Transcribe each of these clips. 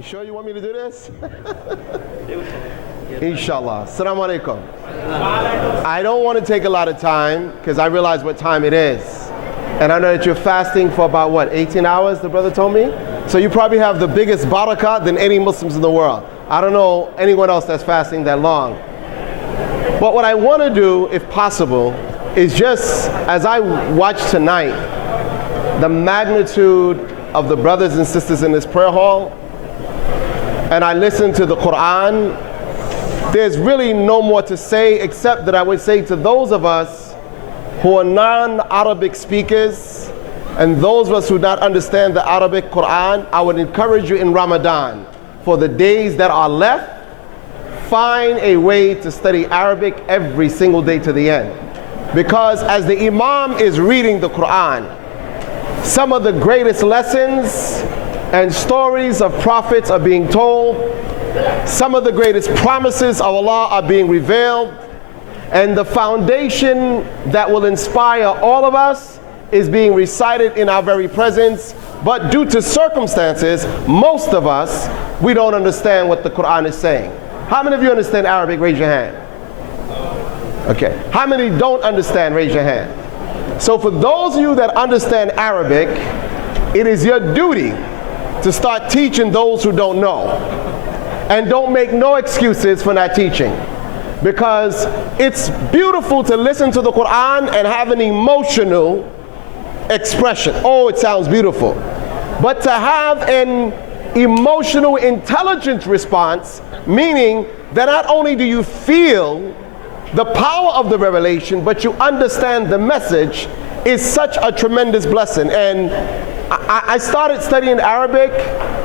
You sure you want me to do this? Inshallah. Assalamu alaikum. I don't want to take a lot of time because I realize what time it is. And I know that you're fasting for about, what, 18 hours, the brother told me? So you probably have the biggest barakah than any Muslims in the world. I don't know anyone else that's fasting that long. But what I want to do, if possible, is just, as I watch tonight, the magnitude of the brothers and sisters in this prayer hall, and I listen to the Quran, there's really no more to say except that I would say to those of us who are non-Arabic speakers and those of us who do not understand the Arabic Quran, I would encourage you in Ramadan, for the days that are left, find a way to study Arabic every single day to the end. Because as the Imam is reading the Quran, some of the greatest lessons and stories of prophets are being told. Some of the greatest promises of Allah are being revealed. And the foundation that will inspire all of us is being recited in our very presence. But due to circumstances, most of us, we don't understand what the Quran is saying. How many of you understand Arabic? Raise your hand. Okay. How many don't understand? Raise your hand. So for those of you that understand Arabic, it is your duty to start teaching those who don't know. And don't make no excuses for not teaching. Because it's beautiful to listen to the Quran and have an emotional expression. Oh, it sounds beautiful. But to have an emotional intelligence response, meaning that not only do you feel the power of the revelation, but you understand the message, is such a tremendous blessing. And I started studying Arabic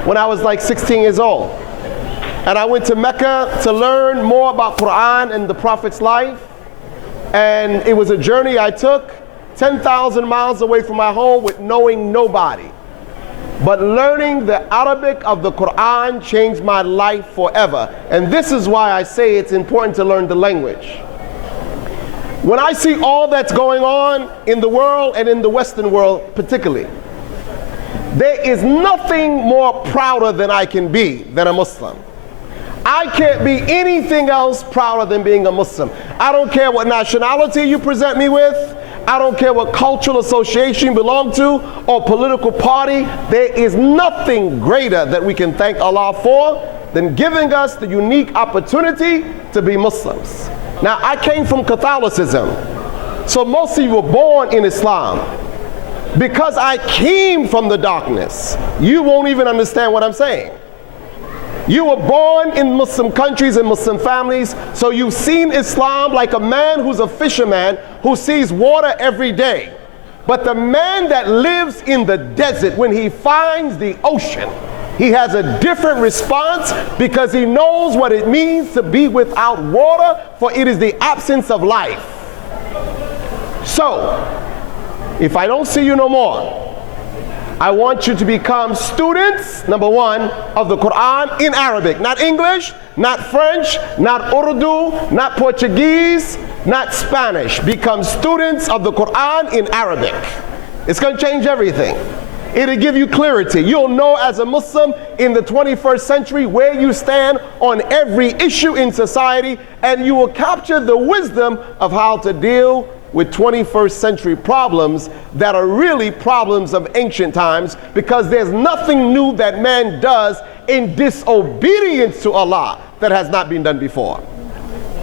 when I was like 16 years old. And I went to Mecca to learn more about Quran and the Prophet's life. And it was a journey I took 10,000 miles away from my home with knowing nobody. But learning the Arabic of the Quran changed my life forever. And this is why I say it's important to learn the language. When I see all that's going on in the world and in the Western world particularly, there is nothing more prouder than I can be than a Muslim. I can't be anything else prouder than being a Muslim. I don't care what nationality you present me with. I don't care what cultural association you belong to or political party. There is nothing greater that we can thank Allah for than giving us the unique opportunity to be Muslims. Now, I came from Catholicism, so most of you were born in Islam. Because I came from the darkness, you won't even understand what I'm saying. You were born in Muslim countries and Muslim families, so you've seen Islam like a man who's a fisherman who sees water every day. But the man that lives in the desert, when he finds the ocean, he has a different response because he knows what it means to be without water, for it is the absence of life. So, if I don't see you no more, I want you to become students, number one, of the Quran in Arabic. Not English, not French, not Urdu, not Portuguese, not Spanish. Become students of the Quran in Arabic. It's going to change everything. It'll give you clarity. You'll know as a Muslim in the 21st century where you stand on every issue in society, and you will capture the wisdom of how to deal with 21st century problems that are really problems of ancient times, because there's nothing new that man does in disobedience to Allah that has not been done before.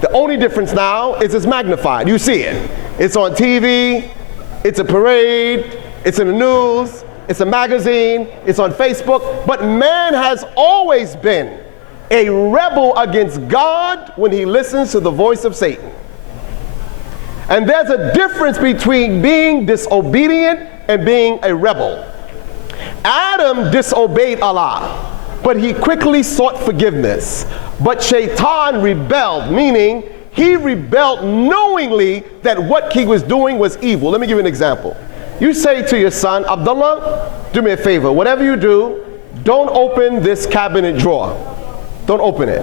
The only difference now is it's magnified. You see it. It's on TV, it's a parade, it's in the news, it's a magazine, it's on Facebook, but man has always been a rebel against God when he listens to the voice of Satan. And there's a difference between being disobedient and being a rebel. Adam disobeyed Allah, but he quickly sought forgiveness. But Shaitan rebelled, meaning he rebelled knowingly that what he was doing was evil. Let me give you an example. You say to your son, Abdullah, do me a favor. Whatever you do, don't open this cabinet drawer. Don't open it.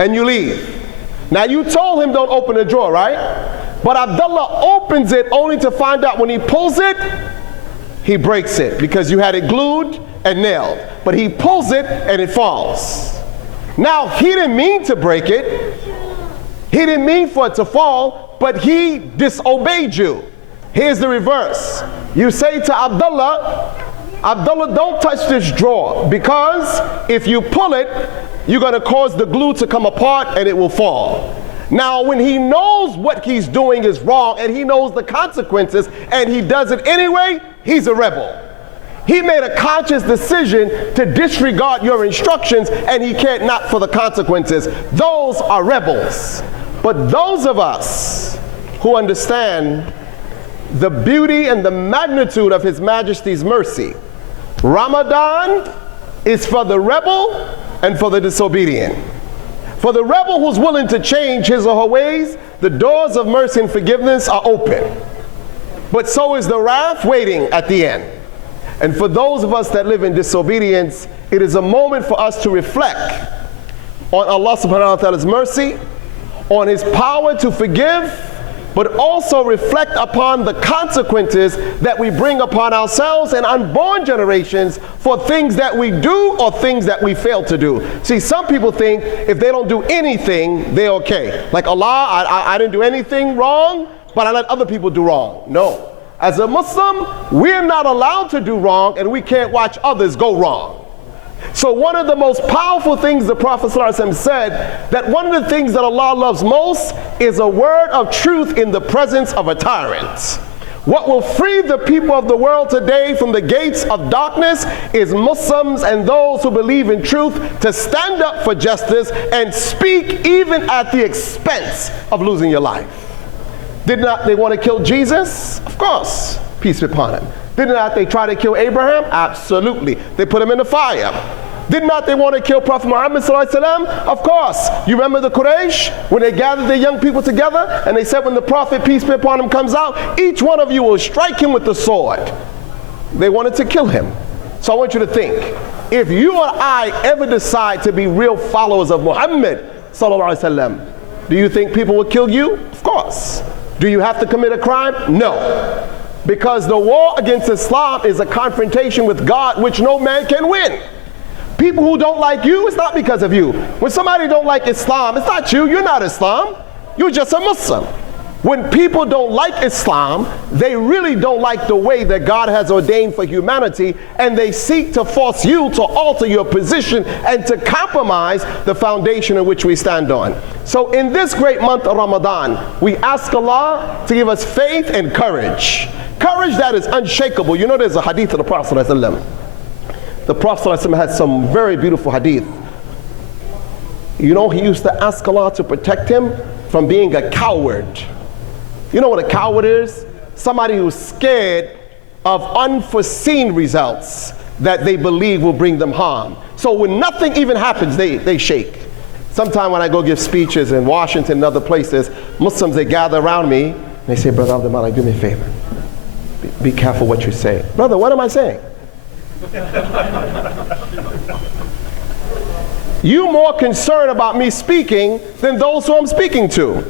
And you leave. Now you told him don't open the drawer, right? But Abdullah opens it only to find out when he pulls it, he breaks it because you had it glued and nailed. But he pulls it and it falls. Now, he didn't mean to break it. He didn't mean for it to fall, but he disobeyed you. Here's the reverse. You say to Abdullah, Abdullah, don't touch this drawer, because if you pull it, you're going to cause the glue to come apart and it will fall. Now, when he knows what he's doing is wrong and he knows the consequences and he does it anyway, he's a rebel. He made a conscious decision to disregard your instructions and he cared not for the consequences. Those are rebels. But those of us who understand the beauty and the magnitude of His Majesty's mercy, Ramadan is for the rebel and for the disobedient. For the rebel who's willing to change his or her ways, the doors of mercy and forgiveness are open. But so is the wrath waiting at the end. And for those of us that live in disobedience, it is a moment for us to reflect on Allah subhanahu wa ta'ala's mercy, on His power to forgive, but also reflect upon the consequences that we bring upon ourselves and unborn generations for things that we do or things that we fail to do. See, some people think if they don't do anything, they're okay. Like Allah, I didn't do anything wrong, but I let other people do wrong. No. As a Muslim, we're not allowed to do wrong and we can't watch others go wrong. So one of the most powerful things the Prophet ﷺ said, that one of the things that Allah loves most is a word of truth in the presence of a tyrant. What will free the people of the world today from the gates of darkness is Muslims and those who believe in truth to stand up for justice and speak even at the expense of losing your life. Did not they want to kill Jesus? Of course, peace be upon him. Did not they try to kill Abraham? Absolutely. They put him in the fire. Did not they want to kill Prophet Muhammad sallallahu alaihi wasallam? Of course. You remember the Quraysh when they gathered their young people together and they said, when the Prophet, peace be upon him, comes out, each one of you will strike him with the sword. They wanted to kill him. So I want you to think, if you or I ever decide to be real followers of Muhammad sallallahu alaihi wasallam, do you think people will kill you? Of course. Do you have to commit a crime? No. Because the war against Islam is a confrontation with God which no man can win. People who don't like you, it's not because of you. When somebody don't like Islam, it's not you. You're not Islam. You're just a Muslim. When people don't like Islam, they really don't like the way that God has ordained for humanity, and they seek to force you to alter your position and to compromise the foundation in which we stand on. So in this great month of Ramadan, we ask Allah to give us faith and courage. Courage that is unshakable. You know, there's a hadith of the Prophet ﷺ. The Prophet ﷺ had some very beautiful hadith. You know, he used to ask Allah to protect him from being a coward. You know what a coward is? Somebody who's scared of unforeseen results that they believe will bring them harm. So when nothing even happens, they shake. Sometime when I go give speeches in Washington and other places, Muslims, they gather around me and they say, Brother Abdul Malik, do me a favor. Be careful what you say. Brother, what am I saying? You more concerned about me speaking than those who I'm speaking to.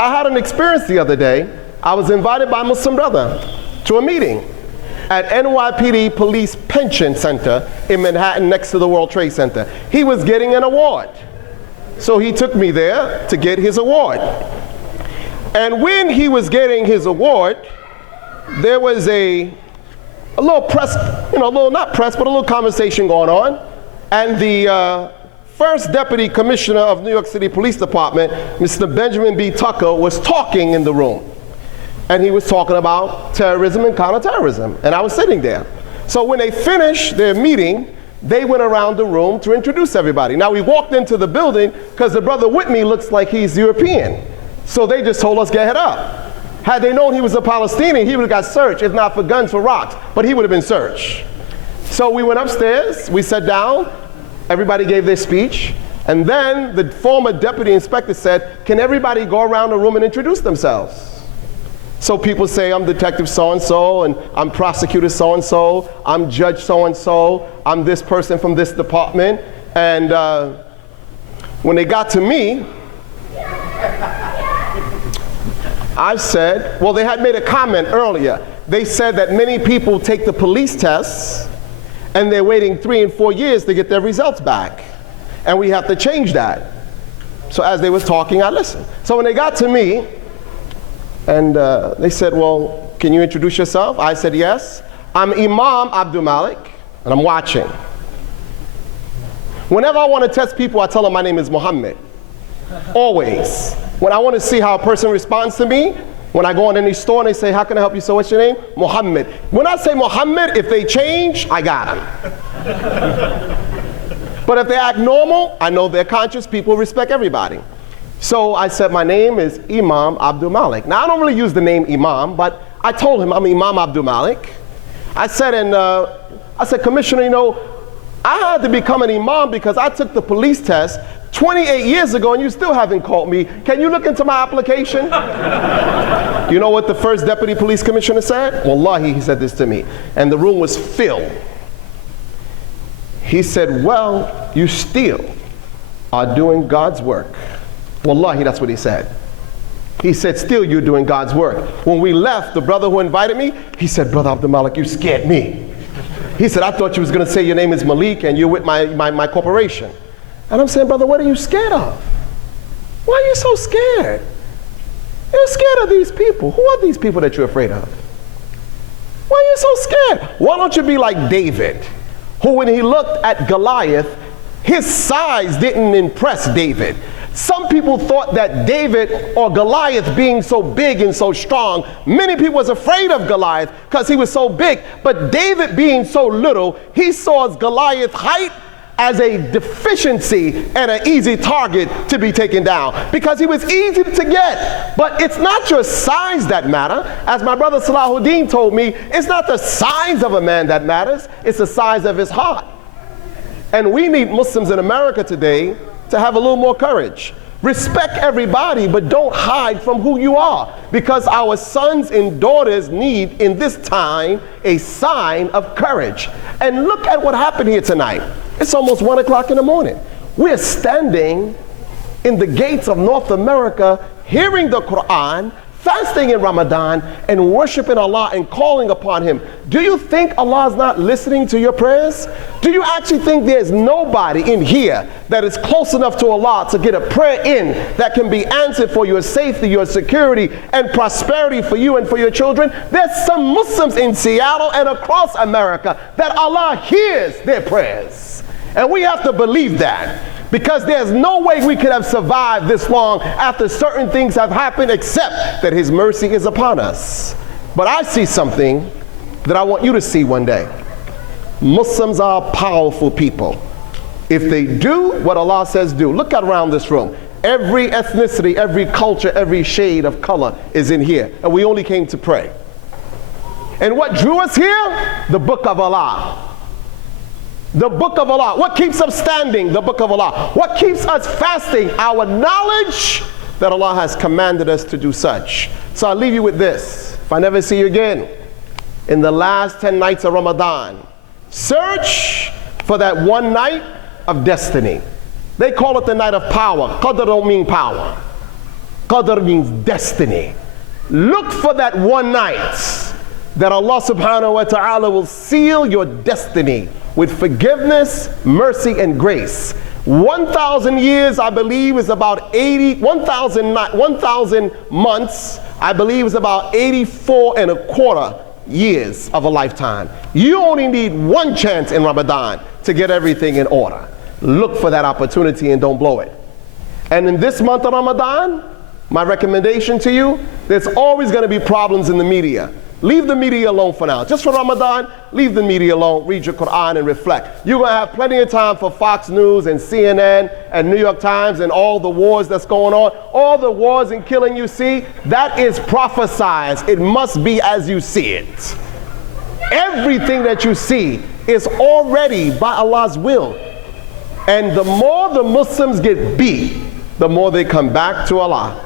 I had an experience the other day. I was invited by a Muslim brother to a meeting at NYPD Police Pension Center in Manhattan next to the World Trade Center. He was getting an award. So he took me there to get his award. And when he was getting his award, there was a little press, a little, not press, but a little conversation going on. And the First Deputy Commissioner of New York City Police Department, Mr. Benjamin B. Tucker, was talking in the room. And he was talking about terrorism and counterterrorism. And I was sitting there. So when they finished their meeting, they went around the room to introduce everybody. Now we walked into the building because the brother with me looks like he's European. So they just told us, get head up. Had they known he was a Palestinian, he would have got searched, if not for guns, for rocks. But he would have been searched. So we went upstairs, we sat down, everybody gave their speech, and then the former deputy inspector said, can everybody go around the room and introduce themselves? So people say, I'm Detective so-and-so, and I'm Prosecutor so-and-so, I'm Judge so-and-so, I'm this person from this department. And when they got to me, I said, well, they had made a comment earlier. they said that many people take the police tests and they're waiting 3 and 4 years to get their results back. And we have to change that. So as they was talking, I listened. So when they got to me, and they said, well, can you introduce yourself? I said, yes. I'm Imam Abdul Malik, and I'm watching. Whenever I want to test people, I tell them my name is Muhammad. Always. When I want to see how a person responds to me, when I go in any store and they say, how can I help you? So what's your name? Muhammad. When I say Muhammad, if they change, I got them. But if they act normal, I know they're conscious. People respect everybody. So I said, my name is Imam Abdul Malik. Now, I don't really use the name Imam, but I told him I'm Imam Abdul Malik. I said, Commissioner, you know, I had to become an Imam because I took the police test 28 years ago and you still haven't called me. Can you look into my application? You know what the first deputy police commissioner said? Wallahi, he said this to me. And the room was filled. He said, well, you still are doing God's work. Wallahi, that's what he said. He said, still you're doing God's work. When we left, the brother who invited me, he said, Brother Abdul Malik, you scared me. He said, I thought you was going to say your name is Malik and you're with my corporation. And I'm saying, brother, what are you scared of? Why are you so scared? You're scared of these people. Who are these people that you're afraid of? Why are you so scared? Why don't you be like David, who when he looked at Goliath, his size didn't impress David. Some people thought that David or Goliath being so big and so strong, many people was afraid of Goliath because he was so big. But David being so little, he saw Goliath's height as a deficiency and an easy target to be taken down because he was easy to get. But it's not your size that matter. As my brother Salahuddin told me, it's not the size of a man that matters, it's the size of his heart. And we need Muslims in America today to have a little more courage. Respect everybody, but don't hide from who you are, because our sons and daughters need in this time a sign of courage. And look at what happened here tonight. It's almost 1 o'clock in the morning. We're standing in the gates of North America, hearing the Quran, fasting in Ramadan, and worshiping Allah and calling upon Him. Do you think Allah is not listening to your prayers? Do you actually think there's nobody in here that is close enough to Allah to get a prayer in that can be answered for your safety, your security, and prosperity for you and for your children? There's some Muslims in Seattle and across America that Allah hears their prayers. And we have to believe that, because there's no way we could have survived this long after certain things have happened except that His mercy is upon us. But I see something that I want you to see one day. Muslims are powerful people. If they do what Allah says do, look at around this room. Every ethnicity, every culture, every shade of color is in here. And we only came to pray. And what drew us here? The book of Allah. The book of Allah. What keeps us standing? The book of Allah. What keeps us fasting? Our knowledge that Allah has commanded us to do such. So I'll leave you with this. If I never see you again, in the last 10 nights of Ramadan, search for that one night of destiny. They call it the night of power. Qadr don't mean power. Qadr means destiny. Look for that one night that Allah subhanahu wa ta'ala will seal your destiny with forgiveness, mercy, and grace. 1,000 years, I believe, is about 1,000 months, I believe, is about 84 and a quarter years of a lifetime. You only need one chance in Ramadan to get everything in order. Look for that opportunity and don't blow it. And in this month of Ramadan, my recommendation to you, there's always going to be problems in the media. Leave the media alone for now. Just for Ramadan, leave the media alone, read your Quran and reflect. You're going to have plenty of time for Fox News and CNN and New York Times and all the wars that's going on. All the wars and killing you see, that is prophesized. It must be as you see it. Everything that you see is already by Allah's will. And the more the Muslims get beat, the more they come back to Allah.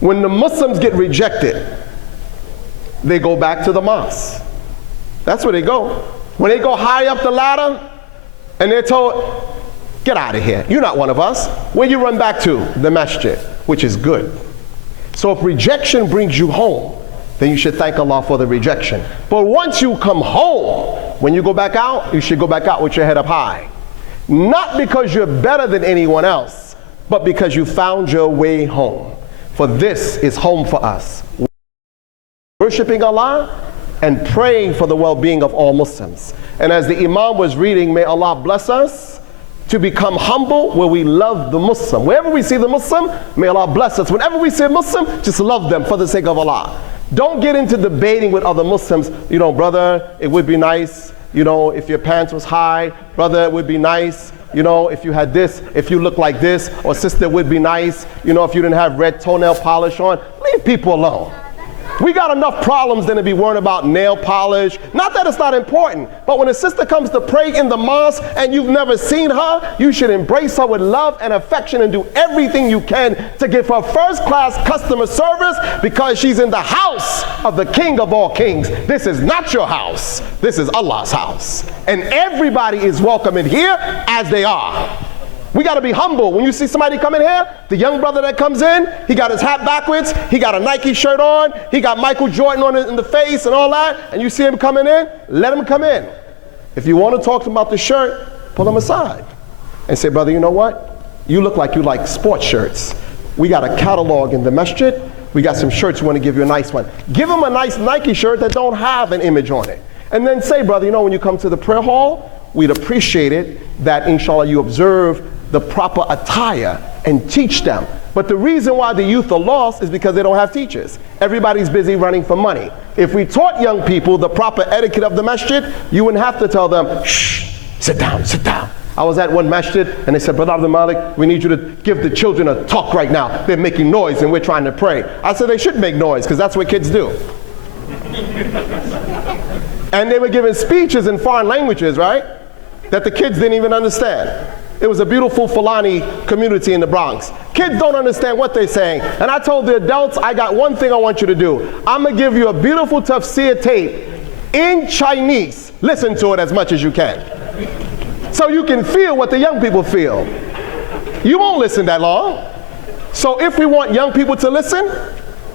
When the Muslims get rejected, they go back to the mosque. That's where they go. When they go high up the ladder and they're told, get out of here, you're not one of us, where you run back to? The masjid, which is good. So if rejection brings you home, then you should thank Allah for the rejection. But once you come home, when you go back out, you should go back out with your head up high. Not because you're better than anyone else, but because you found your way home. For this is home for us. Worshipping Allah and praying for the well-being of all Muslims. And as the Imam was reading, may Allah bless us to become humble where we love the Muslim. Wherever we see the Muslim, may Allah bless us. Whenever we see a Muslim, just love them for the sake of Allah. Don't get into debating with other Muslims. You know, brother, it would be nice, you know, if your pants was high. Brother, it would be nice, you know, if you had this, if you look like this. Or sister, it would be nice, you know, if you didn't have red toenail polish on. Leave people alone. We got enough problems than to be worrying about nail polish. Not that it's not important, but when a sister comes to pray in the mosque and you've never seen her, you should embrace her with love and affection and do everything you can to give her first-class customer service, because she's in the house of the King of all kings. This is not your house. This is Allah's house. And everybody is welcome in here as they are. We got to be humble. When you see somebody come in here, the young brother that comes in, he got his hat backwards, he got a Nike shirt on, he got Michael Jordan on in the face and all that, and you see him coming in, let him come in. If you want to talk to him about the shirt, pull him aside and say, brother, you know what? You look like you like sports shirts. We got a catalog in the masjid. We got some shirts, we want to give you a nice one. Give him a nice Nike shirt that don't have an image on it. And then say, brother, you know, when you come to the prayer hall, we'd appreciate it that inshallah you observe the proper attire and teach them. But the reason why the youth are lost is because they don't have teachers. Everybody's busy running for money. If we taught young people the proper etiquette of the masjid, you wouldn't have to tell them, shh, sit down, sit down. I was at one masjid and they said, Brother Abdul Malik, we need you to give the children a talk right now. They're making noise and we're trying to pray. I said they should make noise because that's what kids do. And they were giving speeches in foreign languages, right? That the kids didn't even understand. It was a beautiful Fulani community in the Bronx. Kids don't understand what they're saying. And I told the adults, I got one thing I want you to do. I'm going to give you a beautiful tafsir tape in Chinese. Listen to it as much as you can. So you can feel what the young people feel. You won't listen that long. So if we want young people to listen,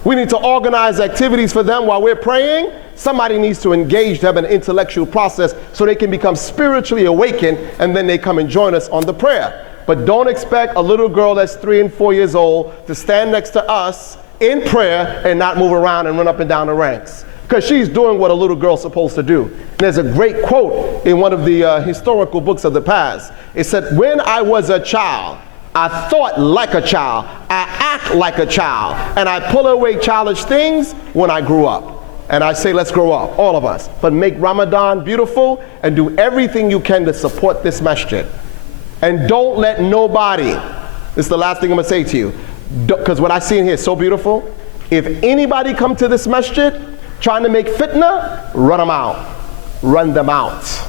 we need to organize activities for them while we're praying. Somebody needs to engage them in an intellectual process so they can become spiritually awakened, and then they come and join us on the prayer. But don't expect a little girl that's 3 and 4 years old to stand next to us in prayer and not move around and run up and down the ranks, because she's doing what a little girl's supposed to do. And there's a great quote in one of the historical books of the past. It said, when I was a child, I thought like a child, I act like a child, and I pull away childish things when I grew up. And I say, let's grow up, all of us. But make Ramadan beautiful and do everything you can to support this masjid. And don't let nobody, this is the last thing I'm gonna say to you, because what I see in here is so beautiful. If anybody come to this masjid trying to make fitna, run them out. Run them out.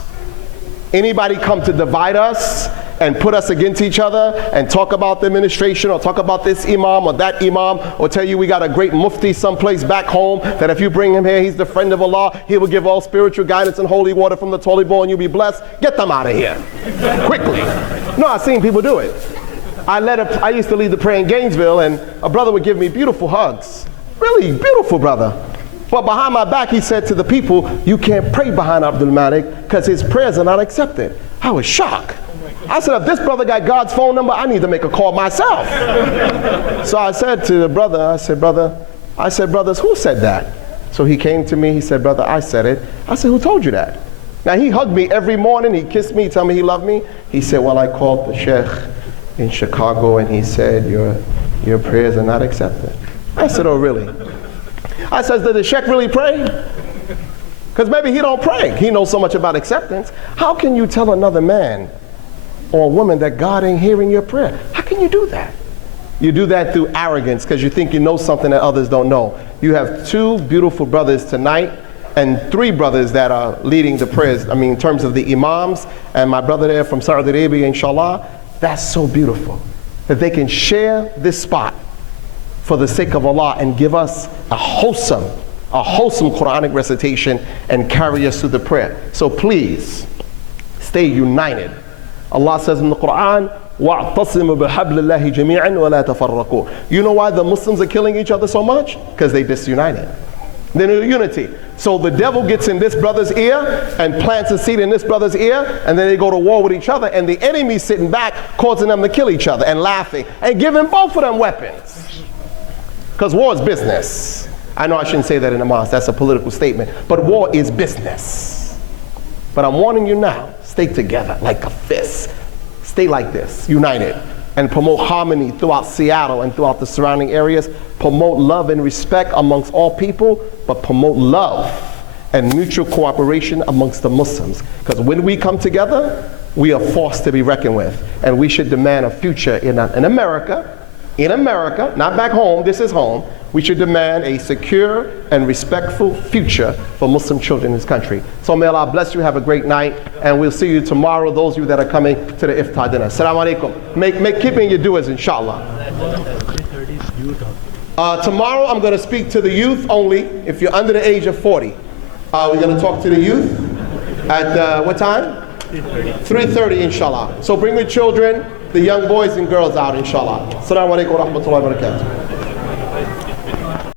Anybody come to divide us and put us against each other and talk about the administration or talk about this imam or that imam, or tell you we got a great mufti someplace back home that if you bring him here, he's the friend of Allah, he will give all spiritual guidance and holy water from the toilet bowl and you'll be blessed. Get them out of here quickly. No, I've seen people do it. I used to lead the prayer in Gainesville, and a brother would give me beautiful hugs. Really beautiful brother. But behind my back, he said to the people, you can't pray behind Abdul Malik because his prayers are not accepted. I was shocked. I said, if this brother got God's phone number, I need to make a call myself. So I said to the brother, I said, brothers, who said that? So he came to me, he said, brother, I said it. I said, who told you that? Now he hugged me every morning, he kissed me, told me he loved me. He said, well, I called the sheikh in Chicago and he said, your prayers are not accepted. I said, oh, really? I said, did the sheikh really pray? Because maybe he don't pray. He knows so much about acceptance. How can you tell another man or a woman that God ain't hearing your prayer? How can you do that? You do that through arrogance because you think you know something that others don't know. You have 2 beautiful brothers tonight and 3 brothers that are leading the prayers. I mean, in terms of the imams, and my brother there from Saudi Arabia, inshallah. That's so beautiful that they can share this spot for the sake of Allah and give us a wholesome Quranic recitation and carry us through the prayer. So please, stay united. Allah says in the Quran, وَاعْتَصِمُوا بِحَبْلِ اللَّهِ جَمِيعًا وَلَا تَفَرَّقُوا. You know why the Muslims are killing each other so much? Because they disunited. They need unity. So the devil gets in this brother's ear and plants a seed in this brother's ear, and then they go to war with each other, and the enemy's sitting back causing them to kill each other and laughing and giving both of them weapons. Because war is business. I know I shouldn't say that in the mosque, that's a political statement, but war is business. But I'm warning you now, stay together like a fist. Stay like this, united, and promote harmony throughout Seattle and throughout the surrounding areas. Promote love and respect amongst all people, but promote love and mutual cooperation amongst the Muslims. Because when we come together, we are forced to be reckoned with. And we should demand a future in America, not back home, this is home. We should demand a secure and respectful future for Muslim children in this country. So may Allah bless you, have a great night, and we'll see you tomorrow, those of you that are coming to the iftar dinner. Assalamu alaikum. Keep in your du'as, inshallah. Tomorrow I'm going to speak to the youth only, if you're under the age of 40. We're going to talk to the youth at what time? 3:30, inshallah. So bring the children, the young boys and girls out, inshallah. Assalamu alaikum wa rahmatullahi wa barakatuh.